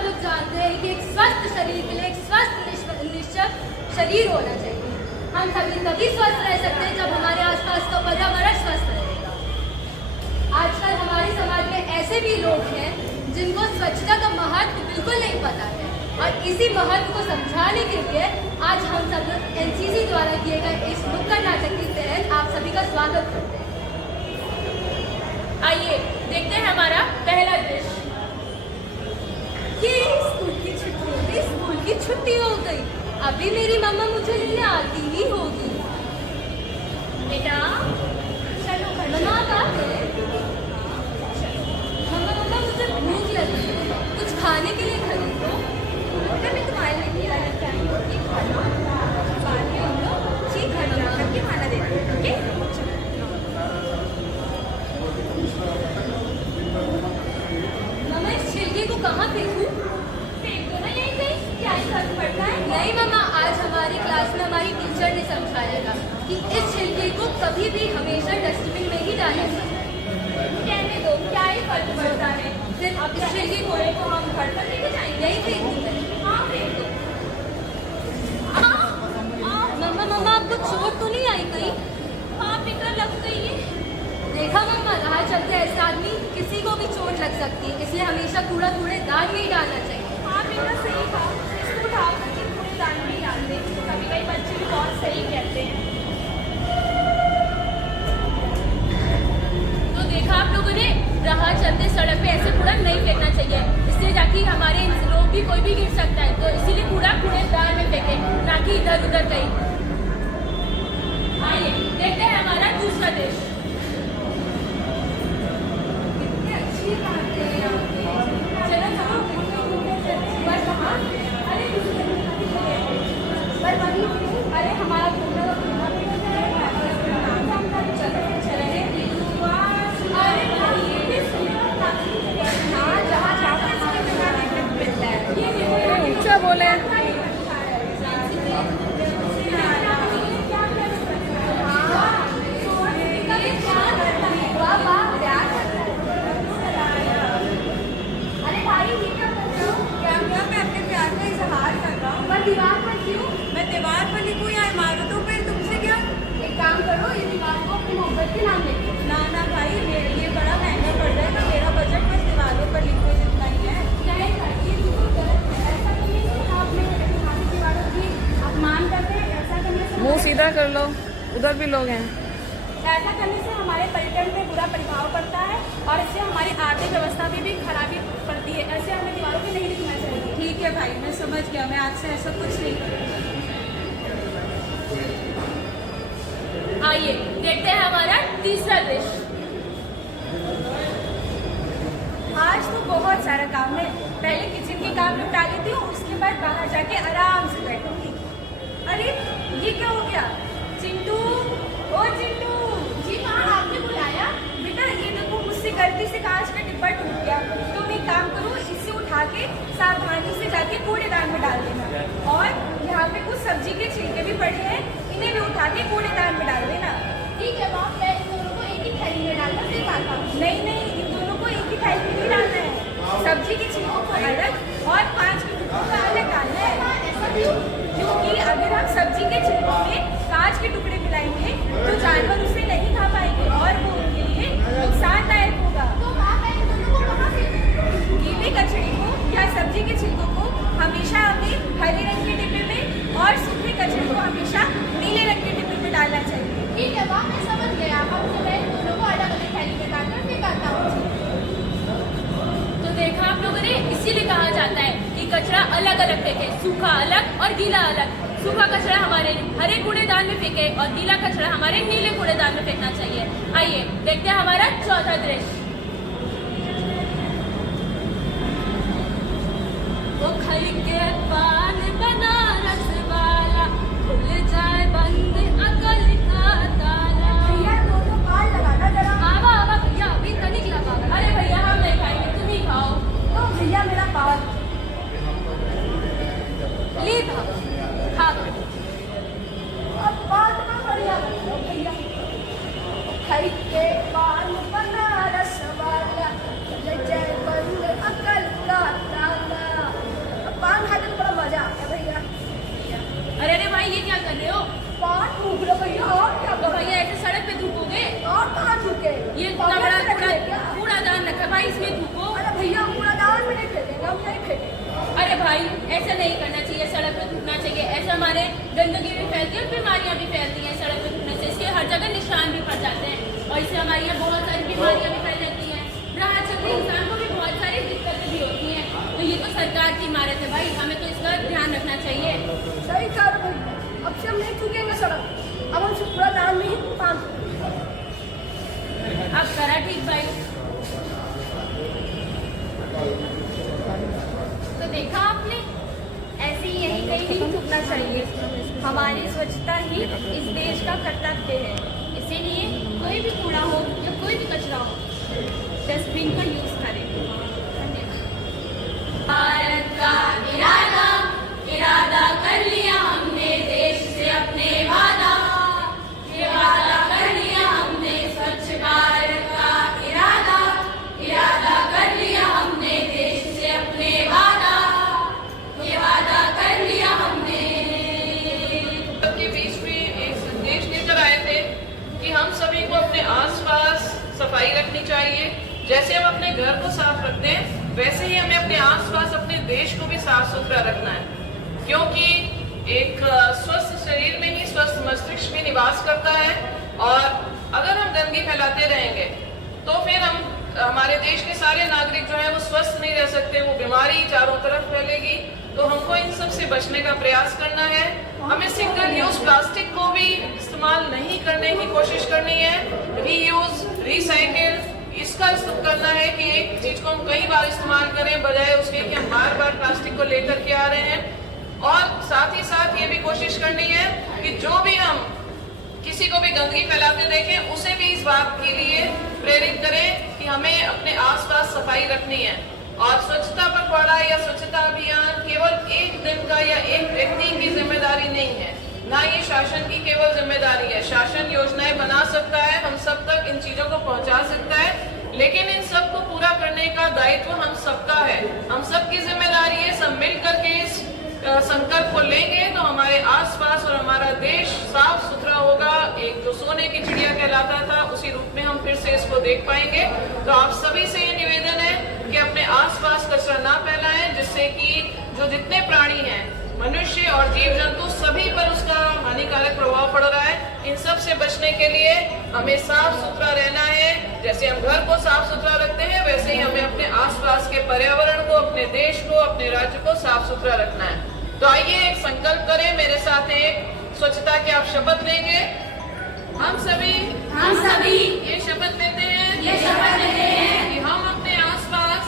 सब लोग जानते हैं कि एक स्वस्थ शरीर के लिए एक स्वस्थ निश्चल शरीर होना चाहिए। हम सभी तभी स्वस्थ रह सकते हैं जब हमारे आसपास का पर्यावरण स्वस्थ रहेगा। आजकल हमारे समाज में ऐसे भी लोग हैं जिनको स्वच्छता का महत्व बिल्कुल नहीं पता है, और इसी महत्व को समझाने के लिए आज हम सब लोग एनसीसी द्वारा किए गए इस नुक्कड़ नाटक के तहत आप सभी का स्वागत करते हैं। आइए देखते हैं हमारा पहला दृश्य। ये स्कूल की छुट्टी हो गई, अभी मेरी मम्मा मुझे लेने आती ही होगी। बेटा चलो घर मम्मा कहाँ है? मम्मा मुझे भूख लगी है, कुछ खाने के लिए खरीदो। अगर मैं तुम्हारे लिए भी लाना चाहिए ये खाना बाद में हम लोग ठीक घर जा करके खाना देते हैं। ठीक है? मम्मा इस छिलके को कहाँ फेंकूं? फेंक दो ना यहीं पे, क्या ही फर्क पड़ता है। नहीं मम्मा, आज हमारी क्लास में हमारी टीचर ने समझाया था कि इस छिलके को कभी भी हमेशा डस्टबिन में ही डाला जाए। कहने दो, क्या ही फर्क पड़ता है। फिर अब इस छिलके को को हम घर पर लेके जाएंगे। यही फेंक दूँ? हाँ फेंक दो। मम्मा आपको चोट तो नहीं आई कहीं? हाँ फिक्र लग गई है। देखा मम्मा, राह चलते ऐसा आदमी किसी को भी चोट लग सकती है, इसलिए हमेशा कूड़ा कूड़ेदान में ही डालना चाहिए। हाँ बेटा सही कहा, इसको उठा करके कूड़ेदान में ही डाल दे। कभी कभी बच्चे भी बहुत सही कहते हैं। तो देखा आप लोगों ने, राह चलते सड़क पे ऐसे कूड़ा नहीं फेंकना चाहिए, इससे जाके हमारे लोग भी कोई भी गिर सकता है। तो इसीलिए कूड़ा कूड़ेदान में फेंके, ना कि इधर उधर कहीं। आइए देखते हैं हमारा दूसरा देश। कितनी अच्छी बात है यहाँ पे। चलो चलो पर कहाँ? अरे पर वही अरे हमारा घूमने का घूमना भी हो जाएगा। चलो चलेंगे। अरे भाई ये भी सुंदर हाँ, जहाँ जाकर इसके बिना देखने को मिलता है। ये देखो ऊंचा बोले। दीवार पर क्यों? मैं दीवार पर लिखूं या इमारतों पर? तुमसे क्या? एक काम करो, ये दीवार को अपनी मोहब्बत के नाम लिखो। ना ना भाई, मेरे लिए बड़ा महंगा पड़ जाएगा। मेरा बजट बस दीवारों पर लिखो जितना ही है। नहीं भाई, ये बिल्कुल गलत है। ऐसा करने से आप हमारी दीवारों की अपमान करते हैं। ऐसा करने से मुंह सीधा कर लो, उधर भी लोग हैं। ऐसा करने से हमारे पर्यटन पे बुरा प्रभाव पड़ता है और इससे हमारी आर्थिक व्यवस्था पे भी खराबी पड़ती है। ऐसे हमें दीवारों पे नहीं लिखना चाहिए। ठीक है भाई, मैं समझ गया। मैं आज से ऐसा कुछ नहीं करूँगी। आइए देखते हैं हमारा तीसरा दृश्य। आज तो बहुत सारा काम है। पहले किचन के काम निपटा लेती हूँ, उसके बाद बाहर जाके आराम से बैठूंगी। अरे ये क्या हो गया? चिंटू, ओ चिंटू। जी माँ, आपने बुलाया? बेटा ये देखो, मुझसे गलती से कांच का डिब्बा टूट गया। तुम एक काम करो, इसे उठा के सावधानी से जाके कूड़ेदान में डाल देना। और यहाँ पे कुछ सब्जी के छिलके भी पड़े हैं, इन्हें भी उठा के कूड़ेदान में डाल देना। ठीक है माँ, मैं इन दोनों को एक ही थैली में डालकर फिर आता हूँ। नहीं, इन दोनों को एक ही थैली में ही डालना है। सब्जी के छिलकों को अलग और कांच के टुकड़ों को अलग डालना है। ऐसा क्यों? क्योंकि अगर हम सब्जी के छिलकों में कांच के टुकड़े मिलाएंगे तो जानवर उसे नहीं खा पाएंगे और वो उनके लिए नुकसानदायक होगा। तो माँ, मैं इन दोनों को कहाँ फेंकूं? गीले कचरे को या सब्जी के छिलकों को हमेशा हमें हरे रंग के डिब्बे में और सूखे कचरे को हमेशा नीले रंग के डिब्बे में डालना चाहिए। ठीक है माँ, मैं समझ गया। अब से मैं इन दोनों को अलग अलग थैली में डालकर फेंकाता हूँ। तो देखा आप लोगों ने, इसीलिए कहा जाता है कि कचरा अलग अलग फेंके, सूखा अलग और गीला अलग। सूखा कचरा हमारे हरे कूड़ेदान में फेंके और गीला कचरा हमारे नीले कूड़ेदान में फेंकना चाहिए। आइए देखते हैं हमारा चौथा दृश्य। वो खल के पान बनारस वाला, खुल जाए बंद अकल का ताला। भैया दोनों पान लगाना जरा। आवा आवा भैया, अभी तनिक लगा। अरे भैया हम नहीं खाएंगे, तुम ही खाओ। तो भैया मेरा पान ले भाव खा। अब बात ना बढ़िया भैया। खल के पान बनारस वाला, खुल जाए बंद अकल का ताला। गंदगी भी फैलती है और बीमारियां भी फैलती हैं सड़क पर थूकने से। इसके हर जगह निशान भी पड़ जाते हैं और इससे हमारी यहाँ बहुत सारी बीमारियां भी फैल जाती हैं। राह चलते इंसान को भी बहुत सारी दिक्कतें भी होती हैं। तो ये तो सरकार की इमारत है भाई, हमें तो इसका ध्यान रखना चाहिए। सही कहा भाई, अब से हम नहीं थूकेंगे सड़क, अब हम सिर्फ पूरा दान में ही पान। अब करा ठीक भाई। तो देखा आपने, ऐसे ही यहीं कहीं नहीं थूकना चाहिए। हमारी स्वच्छता ही इस देश का कर्तव्य है। इसीलिए कोई भी कूड़ा हो या कोई भी कचरा हो, डस्टबिन का यूज करें। भारत का इरादा इरादा कर लिया हमने, देश से अपने वादा ये वादा कर लिया हमने। स्वच्छ भारत का इरादा इरादा कर लिया हमने, देश से अपने वादा ये वादा कर लिया हमने। के बीच में एक संदेश लेकर आए थे कि हम सभी को अपने आसपास सफाई रखनी चाहिए। जैसे हम अपने घर को साफ रखते हैं वैसे ही हमें अपने आसपास अपने देश को भी साफ सुथरा रखना है, क्योंकि एक स्वस्थ शरीर में ही स्वस्थ मस्तिष्क भी निवास करता है। और अगर हम गंदगी फैलाते रहेंगे तो फिर हमारे देश के सारे नागरिक जो है वो स्वस्थ नहीं रह सकते, वो बीमारी चारों तरफ फैलेगी। तो हमको इन सब से बचने का प्रयास करना है। हमें सिंगल यूज प्लास्टिक को भी इस्तेमाल नहीं करने की कोशिश करनी है। रीयूज, रिसाइकिल इसका करना है कि एक चीज को हम कई बार इस्तेमाल करें, बजाय उसके कि हम बार बार प्लास्टिक को लेकर के आ रहे हैं। और साथ ही साथ ये भी कोशिश करनी है कि जो भी हम किसी को भी गंदगी फैलाते देखें उसे भी इस बात के लिए प्रेरित करें कि हमें अपने आसपास सफाई रखनी है। और स्वच्छता पखवाड़ा या स्वच्छता अभियान केवल एक दिन का या एक व्यक्ति की जिम्मेदारी नहीं है, ना ये शासन की केवल जिम्मेदारी है। शासन योजनाएं बना सकता है, हम सब तक इन चीजों को पहुंचा सकता है, लेकिन इन सब को पूरा करने का दायित्व हम सबका है, हम सबकी जिम्मेदारी है। सब मिल करके इस संकल्प को लेंगे तो हमारे आसपास और हमारा देश साफ सुथरा होगा। एक जो सोने की चिड़िया कहलाता था उसी रूप में हम फिर से इसको देख पाएंगे। तो आप सभी से ये निवेदन है कि अपने आसपास कचरा ना फैलाएं, जिससे कि जो जितने प्राणी हैं, मनुष्य और जीव जंतु, सभी पर उसका हानिकारक प्रभाव पड़ रहा है। इन सब से बचने के लिए हमें साफ सुथरा रहना है। जैसे हम घर को साफ सुथरा रखते हैं वैसे ही हमें अपने आसपास के पर्यावरण को, अपने देश को, अपने राज्य को साफ सुथरा रखना है। तो आइए एक संकल्प करें मेरे साथ, एक स्वच्छता के आप शपथ लेंगे। हम सभी ये शपथ लेते हैं कि हम अपने आसपास